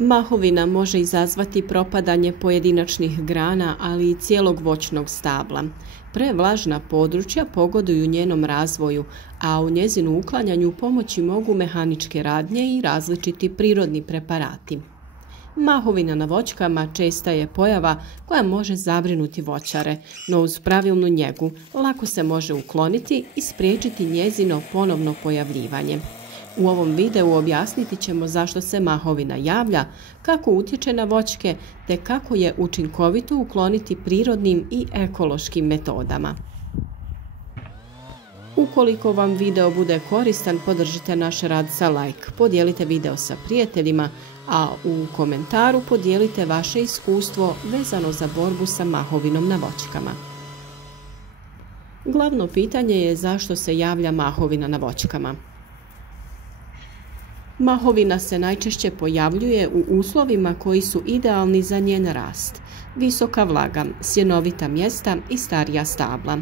Mahovina može izazvati propadanje pojedinačnih grana, ali i cijelog voćnog stabla. Prevlažna područja pogoduju njenom razvoju, a u njezinu uklanjanju pomoći mogu mehaničke radnje i različiti prirodni preparati. Mahovina na voćkama česta je pojava koja može zabrinuti voćare, no uz pravilnu njegu lako se može ukloniti i spriječiti njezino ponovno pojavljivanje. U ovom videu objasniti ćemo zašto se mahovina javlja, kako utječe na voćke, te kako je učinkovito ukloniti prirodnim i ekološkim metodama. Ukoliko vam video bude koristan, podržite naš rad sa like, podijelite video sa prijateljima, a u komentaru podijelite vaše iskustvo vezano za borbu sa mahovinom na voćkama. Glavno pitanje je zašto se javlja mahovina na voćkama. Mahovina se najčešće pojavljuje u uslovima koji su idealni za njen rast: visoka vlaga, sjenovita mjesta i starija stabla.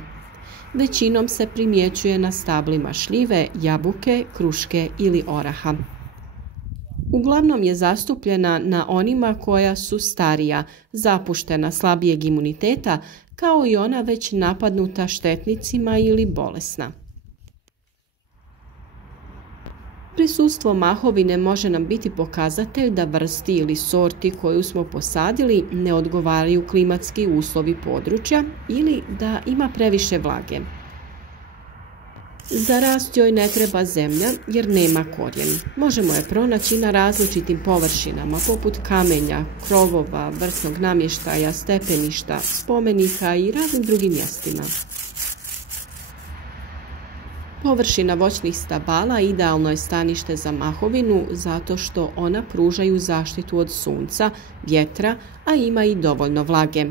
Većinom se primjećuje na stablima šljive, jabuke, kruške ili oraha. Uglavnom je zastupljena na onima koja su starija, zapuštena, slabijeg imuniteta, kao i ona već napadnuta štetnicima ili bolesna. Prisustvo mahovine može nam biti pokazatelj da vrsti ili sorti koju smo posadili ne odgovaraju klimatski uslovi područja ili da ima previše vlage. Za rast joj ne treba zemlja jer nema korijen. Možemo je pronaći na različitim površinama poput kamenja, krovova, vrsnog namještaja, stepeništa, spomenika i raznim drugim mjestima. Površina voćnih stabala idealno je stanište za mahovinu zato što ona pružaju zaštitu od sunca, vjetra, a ima i dovoljno vlage.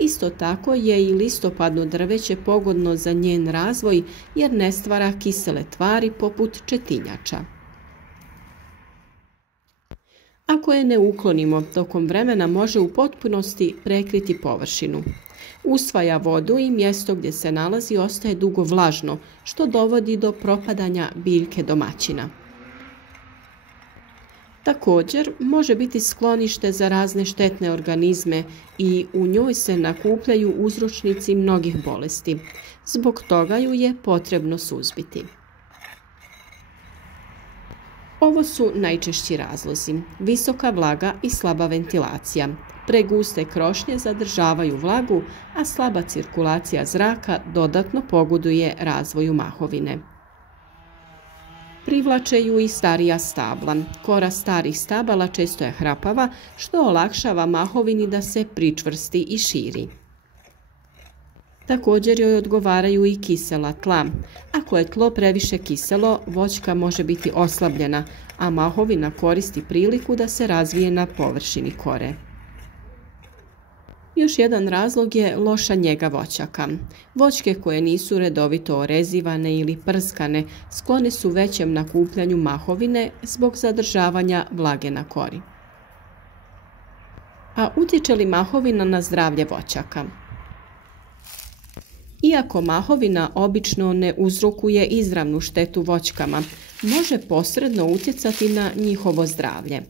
Isto tako je i listopadno drveće pogodno za njen razvoj jer ne stvara kisele tvari poput četinjača. Ako je ne uklonimo, tokom vremena može u potpunosti prekriti površinu. Usvaja vodu i mjesto gdje se nalazi ostaje dugo vlažno, što dovodi do propadanja biljke domaćina. Također, može biti sklonište za razne štetne organizme i u njoj se nakupljaju uzročnici mnogih bolesti. Zbog toga ju je potrebno suzbiti. Ovo su najčešći razlozi: visoka vlaga i slaba ventilacija. Preguste krošnje zadržavaju vlagu, a slaba cirkulacija zraka dodatno pogoduje razvoju mahovine. Privlače ju i starija stabla. Kora starih stabala često je hrapava, što olakšava mahovini da se pričvrsti i širi. Također joj odgovaraju i kisela tla. Ako je tlo previše kiselo, voćka može biti oslabljena, a mahovina koristi priliku da se razvije na površini kore. Još jedan razlog je loša njega voćaka. Voćke koje nisu redovito orezivane ili prskane sklone su većem nakupljanju mahovine zbog zadržavanja vlage na kori. A utječe li mahovina na zdravlje voćaka? Iako mahovina obično ne uzrokuje izravnu štetu voćkama, može posredno utjecati na njihovo zdravlje.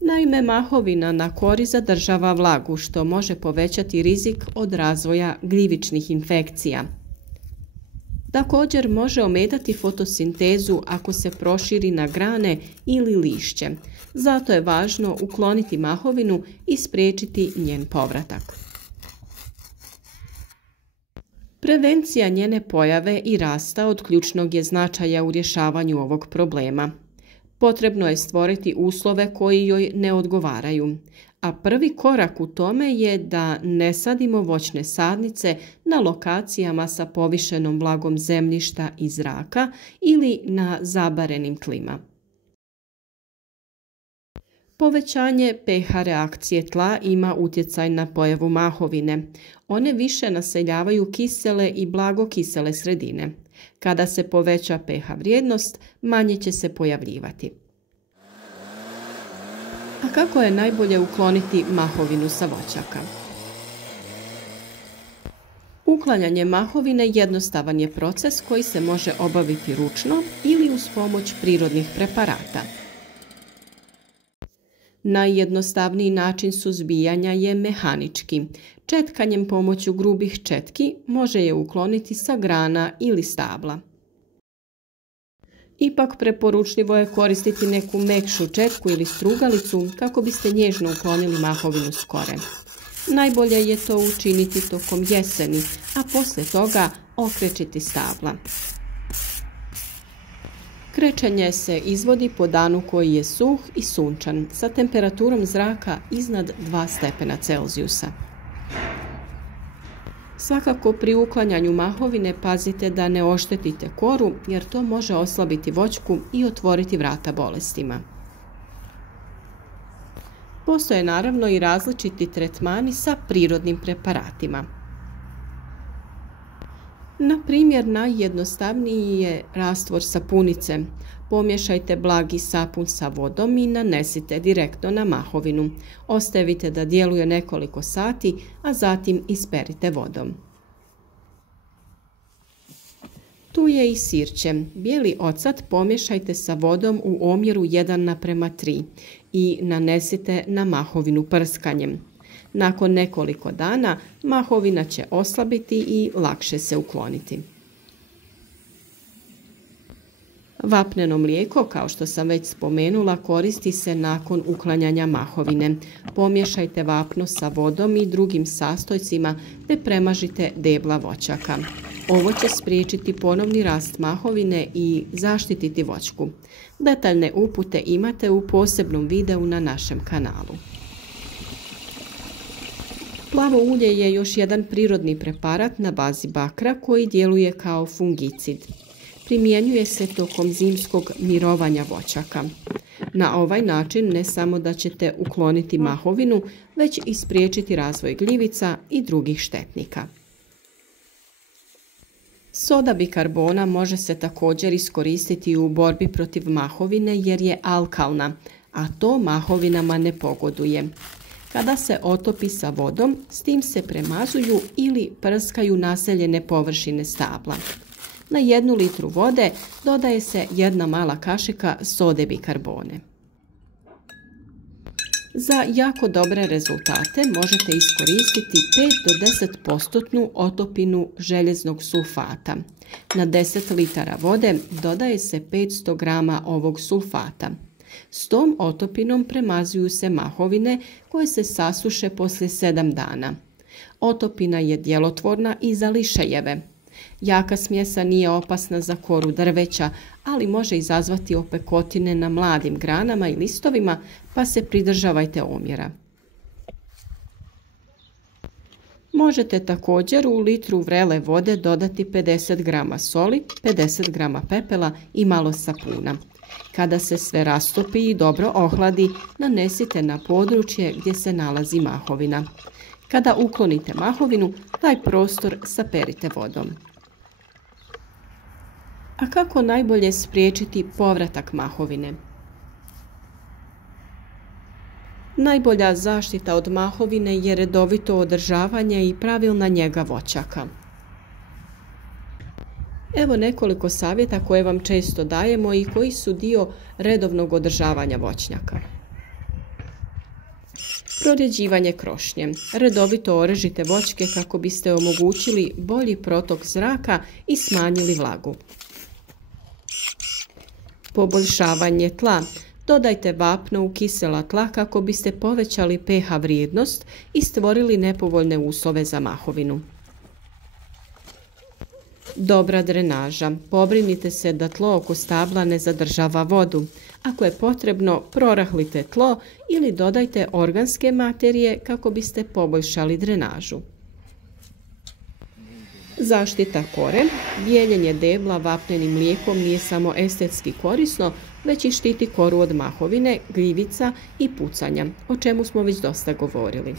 Naime, mahovina na kori zadržava vlagu, što može povećati rizik od razvoja gljivičnih infekcija. Također može ometati fotosintezu ako se proširi na grane ili lišće. Zato je važno ukloniti mahovinu i spriječiti njen povratak. Prevencija njene pojave i rasta od ključnog je značaja u rješavanju ovog problema. Potrebno je stvoriti uslove koji joj ne odgovaraju, a prvi korak u tome je da ne sadimo voćne sadnice na lokacijama sa povišenom vlagom zemljišta i zraka ili na zabarenim tlima. Povećanje pH reakcije tla ima utjecaj na pojavu mahovine. One više naseljavaju kisele i blagokisele sredine. Kada se poveća pH vrijednost, manje će se pojavljivati. A kako je najbolje ukloniti mahovinu sa voćaka? Uklanjanje mahovine jednostavan je proces koji se može obaviti ručno ili uz pomoć prirodnih preparata. Najjednostavniji način suzbijanja je mehanički. Četkanjem pomoću grubih četki može je ukloniti sa grana ili stabla. Ipak preporučljivo je koristiti neku mekšu četku ili strugalicu kako biste nježno uklonili mahovinu s kore. Najbolje je to učiniti tokom jeseni, a poslije toga okrečiti stabla. Krečenje se izvodi po danu koji je suh i sunčan, sa temperaturom zraka iznad 2 stepena Celzijusa. Svakako pri uklanjanju mahovine pazite da ne oštetite koru jer to može oslabiti voćku i otvoriti vrata bolestima. Postoje naravno i različiti tretmani sa prirodnim preparatima. Na primjer, najjednostavniji je rastvor sapunice. Pomiješajte blagi sapun sa vodom i nanesite direktno na mahovinu. Ostavite da djeluje nekoliko sati, a zatim isperite vodom. Tu je i sirće. Bijeli ocat pomiješajte sa vodom u omjeru 1:3 i nanesite na mahovinu prskanjem. Nakon nekoliko dana mahovina će oslabiti i lakše se ukloniti. Vapneno mlijeko, kao što sam već spomenula, koristi se nakon uklanjanja mahovine. Pomiješajte vapno sa vodom i drugim sastojcima te premažite debla voćaka. Ovo će spriječiti ponovni rast mahovine i zaštititi voćku. Detaljne upute imate u posebnom videu na našem kanalu. Plavo ulje je još jedan prirodni preparat na bazi bakra koji djeluje kao fungicid. Primjenjuje se tokom zimskog mirovanja voćaka. Na ovaj način ne samo da ćete ukloniti mahovinu, već i spriječiti razvoj gljivica i drugih štetnika. Soda bikarbona može se također iskoristiti u borbi protiv mahovine jer je alkalna, a to mahovinama ne pogoduje. Kada se otopi sa vodom, s tim se premazuju ili prskaju naseljene površine stabla. Na 1 litru vode dodaje se 1 mala kašika sode bikarbone. Za jako dobre rezultate možete iskoristiti 5 do 10% otopinu željeznog sulfata. Na 10 litara vode dodaje se 500 grama ovog sulfata. S tom otopinom premazuju se mahovine koje se sasuše poslije 7 dana. Otopina je djelotvorna i za lišejeve. Jaka smjesa nije opasna za koru drveća, ali može izazvati opekotine na mladim granama i listovima, pa se pridržavajte omjera. Možete također u litru vrele vode dodati 50 grama soli, 50 grama pepela i malo sapuna. Kada se sve rastopi i dobro ohladi, nanesite na područje gdje se nalazi mahovina. Kada uklonite mahovinu, taj prostor saperite vodom. A kako najbolje spriječiti povratak mahovine? Najbolja zaštita od mahovine je redovito održavanje i pravilna njega voćaka. Evo nekoliko savjeta koje vam često dajemo i koji su dio redovnog održavanja voćnjaka. Prorjeđivanje krošnje. Redovito orežite voćke kako biste omogućili bolji protok zraka i smanjili vlagu. Poboljšavanje tla. Dodajte vapno u kisela tla kako biste povećali pH vrijednost i stvorili nepovoljne uslove za mahovinu. Dobra drenaža. Pobrinite se da tlo oko stabla ne zadržava vodu. Ako je potrebno, prorahlite tlo ili dodajte organske materije kako biste poboljšali drenažu. Zaštita kore. Bijeljenje debla vapnenim mlijekom nije samo estetski korisno, već i štiti koru od mahovine, gljivica i pucanja, o čemu smo već dosta govorili.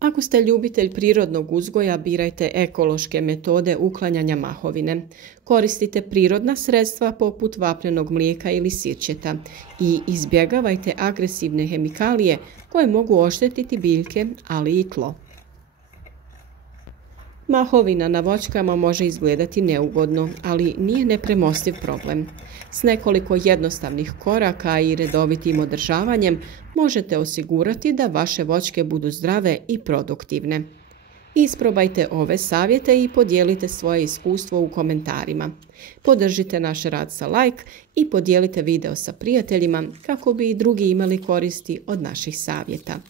Ako ste ljubitelj prirodnog uzgoja, birajte ekološke metode uklanjanja mahovine. Koristite prirodna sredstva poput vapnenog mlijeka ili sirćeta i izbjegavajte agresivne hemikalije koje mogu oštetiti biljke, ali i tlo. Mahovina na voćkama može izgledati neugodno, ali nije nepremostiv problem. S nekoliko jednostavnih koraka i redovitim održavanjem možete osigurati da vaše voćke budu zdrave i produktivne. Isprobajte ove savjete i podijelite svoje iskustvo u komentarima. Podržite naš rad sa like i podijelite video sa prijateljima kako bi i drugi imali koristi od naših savjeta.